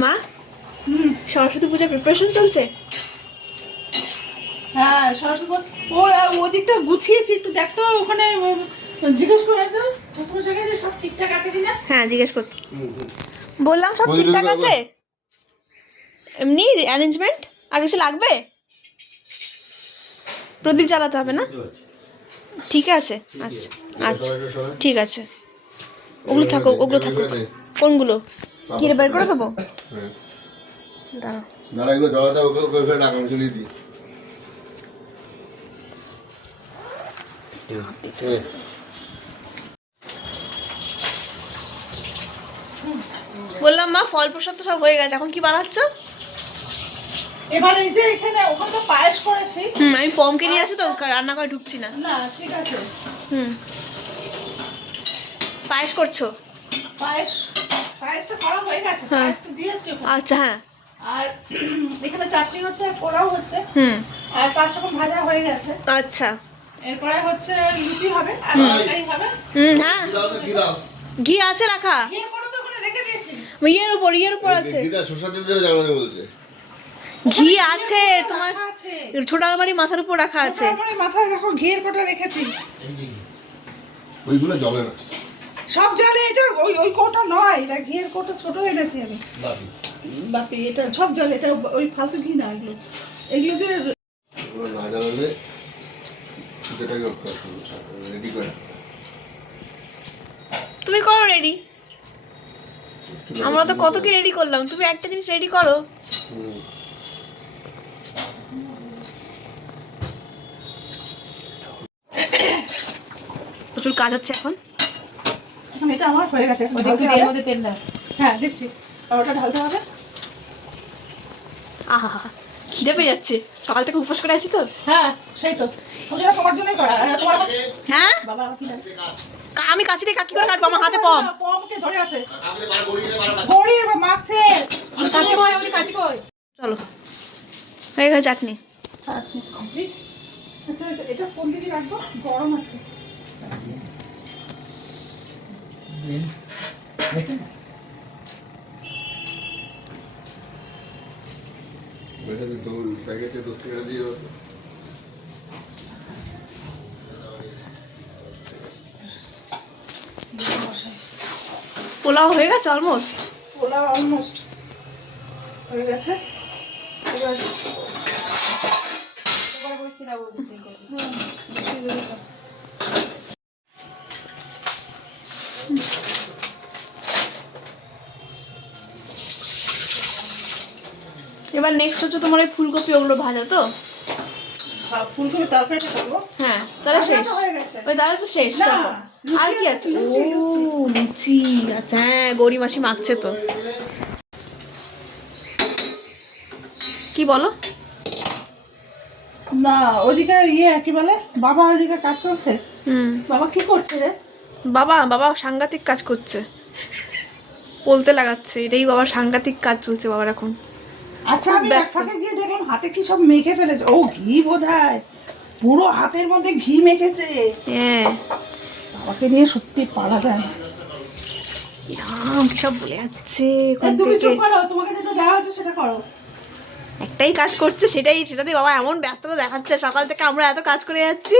মা, সরস্বতী পূজার প্রিপারেশন চলছে? হ্যাঁ সরস্বতী ও ওদিকটা গুছিয়েছি, একটু দেখতো ওখানে জিজ্ঞেস করে তো ঠাকুর জায়গায় সব ঠিকঠাক আছে কিনা। হ্যাঁ, জিজ্ঞেস করতে বললাম। সব ঠিকঠাক আছে? এমনি অ্যারেঞ্জমেন্ট আর কিছু লাগবে? প্রদীপ জ্বালাতে হবে না? ঠিক আছে, আচ্ছা আচ্ছা ঠিক আছে। ওগুলো থাকুক, ওগুলো থাকুক। কোনগুলো? কিরে বের করে দেবো? দাঁড়াও, দাঁড়া, এগুলো জড়াতে ওকে ওকে টাকা আমি চলিয়ে দিই। বললাম মা ফল প্রসাদ তো সব হয়ে গেছে, এখন কি বানাচ্ছ? এবার এই যে এখানে ওখানে তো পায়েস করেছি। আমি পমকে নিয়ে আসি তো, রান্না করে ঢুকছি না। না ঠিক আছে। পায়েস করছো? পায়েসটা করা হয়ে গেছে, পায়েস তো দিয়েছি ওখানে। আচ্ছা, হ্যাঁ। আর এখানে চাটনি হচ্ছে, পোলাও হচ্ছে, আর 5 রকম ভাজা হয়ে গেছে। আচ্ছা। এরপরে হচ্ছে লুচি হবে আর তরকারি হবে। হ্যাঁ, কি দাও? ঘি আছে রাখা। ইয়ে করে তো ওখানে রেখে দিয়েছি। ইয়ের উপর আছে। গীতা শসা দিতে দেবে জামাই বলছে। ঘি আছে তোমার রাখা আছে। ছোট আলমারি মাথার উপর রাখা আছে। আমার মাথায় দেখো ঘিয়ের কোটা রেখেছি। ওইগুলো জলে না। সব জলে, এটা ওই ওই কোটা নয়, এটা ঘিয়ের কোটা ছোট এনেছি আমি। বাপি এটা সব জলে, এটা ওই ফালতু ঘি না, এগুলো এগুলো দিয়ে ওগুলো না জানালে সেটাকে রেডি করে রাখতে হবে। তুমি করো রেডি। আমরা তো কত কি রেডি করলাম, তুমি একটা জিনিস রেডি করো। প্রচুর কাজ হচ্ছে এখন। এখন এটা আমার হয়ে গেছে, এখন ঢালতে হবে। এর মধ্যে তেল দাও। হ্যাঁ দিচ্ছি, আর ওটা ঢালতে হবে। আহা, খিদে পেয়ে যাচ্ছে, সকাল থেকে উপোস করে আছি তো। হ্যাঁ সেই তো, ওটা তোমার জন্যই করা। আর তোমার হ্যাঁ, বাবা কি না, আমি কাছি দিয়ে কাকি করে কাটবো, আমার হাতে পম। পমকে ধরে আছে, আপনি বাড়ি বড়ি গেলে বাড়া গড়ি এবার মাখছে। কাচি কই, ওই কাচি কই। চলো, হয়ে গেছে চাটনি। চাটনি কমপ্লিট। আচ্ছা আচ্ছা, এটা কোন দিকে রাখবো? গরম আছে। এটাতে দৌড় প্যাকেটে 10 টাকা দিয়ে দাও। পোলাও হয়ে গেছে অলমোস্ট। পোলাও অলমোস্ট হয়ে গেছে। এবার বসে দাও বলতে কই। বসিয়ে দেবো তো। এবার নেক্সট হচ্ছে তোমার ওই ফুলকপি, ওগুলো ভাজা তো। ফুলকপি তরকারিটা করবো। হ্যাঁ, তাহলে শেষ। হয়ে গেছে। ওই তাহলে তো শেষ। না, তারপর আর কি আছে? লুচি, লুচি। ও লুচি, আচ্ছা হ্যাঁ, গৌরী মাসি মাখছে তো। কি বলো? না ওদিকে কি বলে, বাবা ওদিকে কাজ চলছে। বাবা কি করছে রে? বাবা সাংঘাতিক কাজ করছে, বলতে লাগাচ্ছে। এটাই বাবার সাংঘাতিক কাজ চলছে বাবার এখন। আচ্ছা আমি ব্যস্ত। একটাকে গিয়ে দেখলাম হাতে কি সব মেখে ফেলেছে। ও ঘি বোধহয়, পুরো হাতের মধ্যে ঘি মেখেছে। হ্যাঁ, বাবাকে নিয়ে সত্যি পারা যায় না। রাম সব বলে যাচ্ছে ওখান তুমি থেকে। চুপ করো, তোমাকে যেটা দেওয়া হয়েছে সেটা করো। একটাই কাজ করছে, সেটাতে বাবা এমন ব্যস্ততা দেখাচ্ছে। সকাল থেকে আমরা এত কাজ করে যাচ্ছি।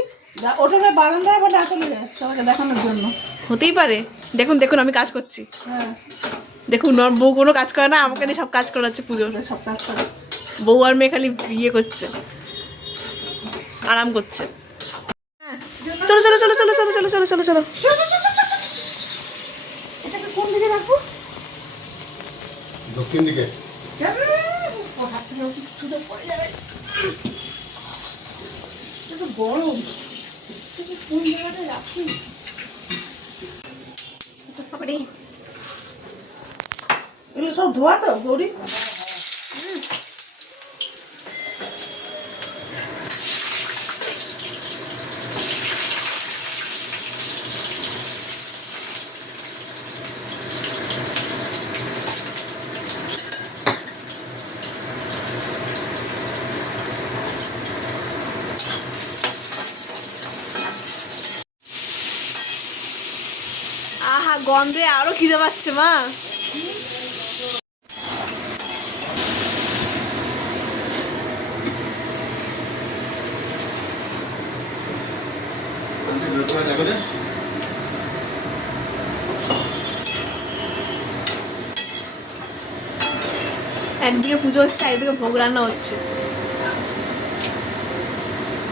ওটা বারান্দায় আবার না চলে যায় সবাইকে দেখানোর জন্য। হতেই পারে। দেখুন আমি কাজ করছি। হ্যাঁ, দেখুন, ওর বউ কোনো কাজ করে না, আমাকে দিয়ে সব কাজ করাচ্ছে পুজোর। ওদের সব কাজ করাচ্ছে। বউ আর মেয়ে খালি ইয়ে করছে, আরাম করছে। চলো চলো চলো চলো চলো চলো চলো চলো চলো। এটাকে কোন দিকে রাখবো? দক্ষিণ দিকে। ও হাত থেকে ছুটে পড়ে যাবে। এটা তো গরম। এটাকে কোন জায়গাটায় রাখি? বাবারে, এগুলো সব ধোয়া তো গৌরী? আহা, গন্ধে আরো খিদে পাচ্ছে মা। একদিকে পুজো হচ্ছে, একদিকে ভোগ রান্না হচ্ছে,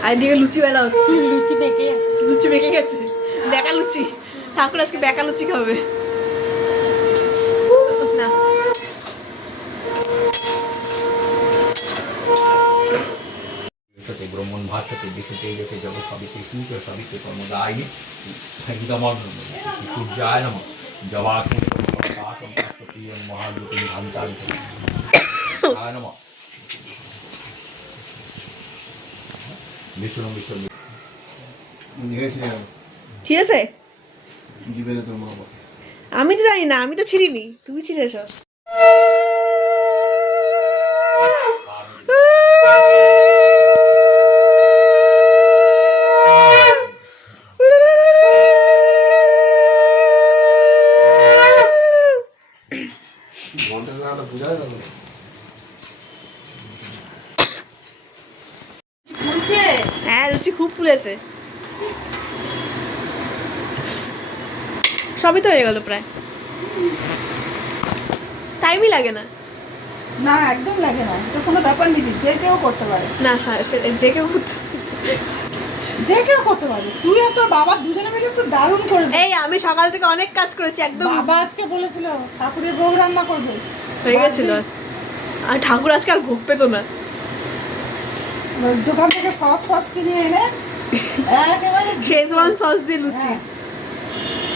আর একদিকে লুচি বেলা হচ্ছে। লুচি বেঁকে যাচ্ছে। লুচি বেঁকে গেছে, বেকা লুচি। ঠাকুর আজকে বেকা লুচি খাবে না। ব্রহ্মণ ভাষাতে বিশুতে যতে জগ সবিতে সূচ সবিতে কর্মদায়িনী হিতমগ্ন সূর্যায় নমঃ জবাগ্নি সর্বাসম প্রিয়ং মহাজ্যোতি ভান্তায় নমঃ বিষ্ণু বিষ্ণু। ঠিক আছে, দিবে না তোর মা বাবা। আমি তো জানি না, আমি তো ছিড়িনি, তুমি ছিঁড়েছ। ঘন্টা না বুঝায় যাবে। ফুলছে। হ্যাঁ, লুচি খুব ফুলেছে। সবই তো হয়ে গেল প্রায়, টাইমই লাগে না। না একদম লাগে না, এটা কোনো ব্যাপার নেই, যে কেউ করতে পারে। না যে কেউ যে কেউ করতে পারে, তুই আর তোর বাবা দুজনে মিলে তো দারুণ করবে। এই আমি সকাল থেকে অনেক কাজ করেছি, একদম বাবা আজকে বলেছিল ঠাকুরের ভোগ রান্না করবে, হয়ে গেছিল। আর ঠাকুর আজকে আর ভোগ পেতো না। দোকান থেকে সস ফস কিনে এনে একেবারে শেজওয়ান সস দিয়ে লুচি।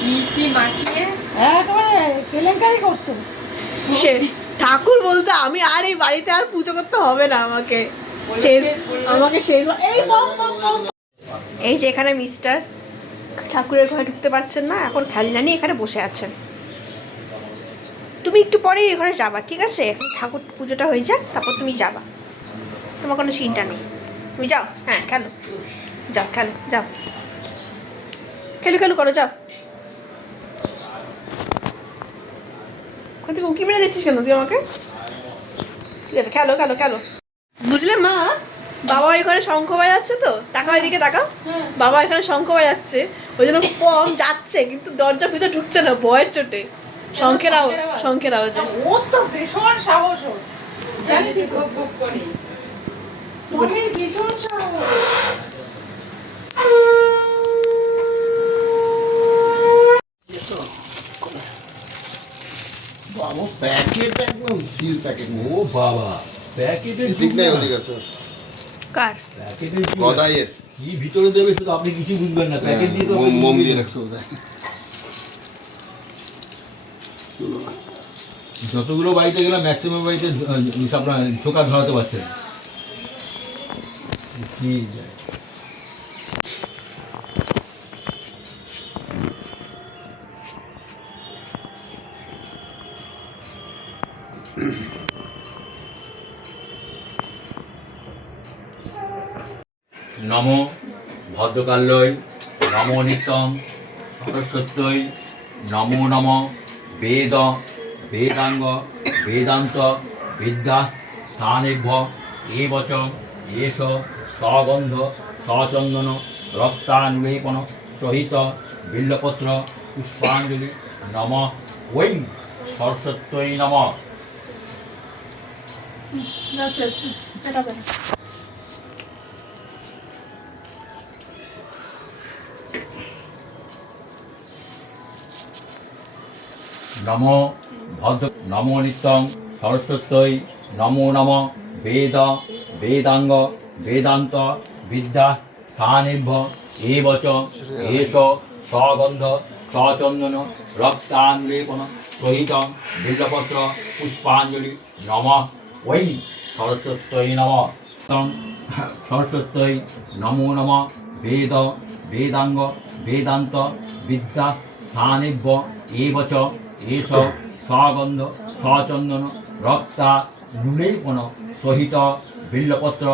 লুচি মাখিয়ে একেবারে কেলেঙ্কারি করতো। সে ঠাকুর বলতো আমি আর এই বাড়িতে আর পুজো করতে হবে না আমাকে। আমাকে শেজওয়ান এই কম কম কম। এই যে এখানে মিস্টার ঠাকুরের ঘরে ঢুকতে পারছেন না, এখন খেলনা নিয়ে এখানে বসে আছেন। তুমি একটু পরেই এ ঘরে যাবা, ঠিক আছে? এখন ঠাকুর পুজোটা হয়ে যাক, তারপর তুমি যাবা, তোমার কোনো চিন্তা নেই। তুমি যাও, হ্যাঁ খেলো, যাও খেলো, যাও খেলু খেলু করো, যাও। ওখান থেকে উঁকি মেরে দিচ্ছিস কেন তুই আমাকে? ঠিক আছে, খেলো খেলো খেলো। বুঝলে মা, বাবা ওই ঘরে শঙ্খ বাজাচ্ছে, তো তাকাও এদিকে তাকাও। বাবা এখানে শঙ্খ বাজাচ্ছে, ওই জন্য কম যাচ্ছে, কিন্তু দরজা ভিতরে ঢুকছে না ভয়ের চোটে। শঙ্খের আওয়াজে। ওর তো ভীষণ সাহস, ওর জানিস তো, ভোগ ভোগ করে। মমির ভীষণ সাহস। বাবা প্যাকেট একদম সিল প্যাকেট নেই। ও বাবা, প্যাকেটের ঠিক নাই ওদিকে স্যার। কার? প্যাকেটের গদাইয়ের কি ভিতরে দেবে শুধু আপনি কিছু বুঝবেন না। প্যাকেট দিয়ে তো মোম দিয়ে রাখছে ওদের। যতগুলো বাড়িতে গেলাম ম্যাক্সিমাম বাড়িতে আপনার ঠোকা ধরাতে পারছেন। কি যায়। নম ভদ্রকাল্যই নম নিত্যং সরস্বত্যই নমো নম বেদ বেদাঙ্গ বেদান্ত বিদ্যা স্থানেভ্য এবচ এষ সগন্ধ সচন্দন রক্তানুলেপন সহিত বিল্লপত্র পুষ্পাঞ্জলি নম ঐং সরস্বত্যই নম। নম ভদ্র নম নিত্যং সরস্বত্যই নমো নম বেদ বেদাঙ্গ বেদান্ত বিদ্যা স্থানেভ্য এবচ এষ সগন্ধ সচন্দন রক্তানুলেপন সহিত বিল্লপত্র পুষ্পাঞ্জলি নম ঐং সরস্বত্যই নম। সরস্বত্যই নমো নম বেদ বেদাঙ্গ বেদান্ত বিদ্যা স্থানেভ্য এবচ এষ সগন্ধ সচন্দন রক্তানুলেপন সহিত বিল্লপত্র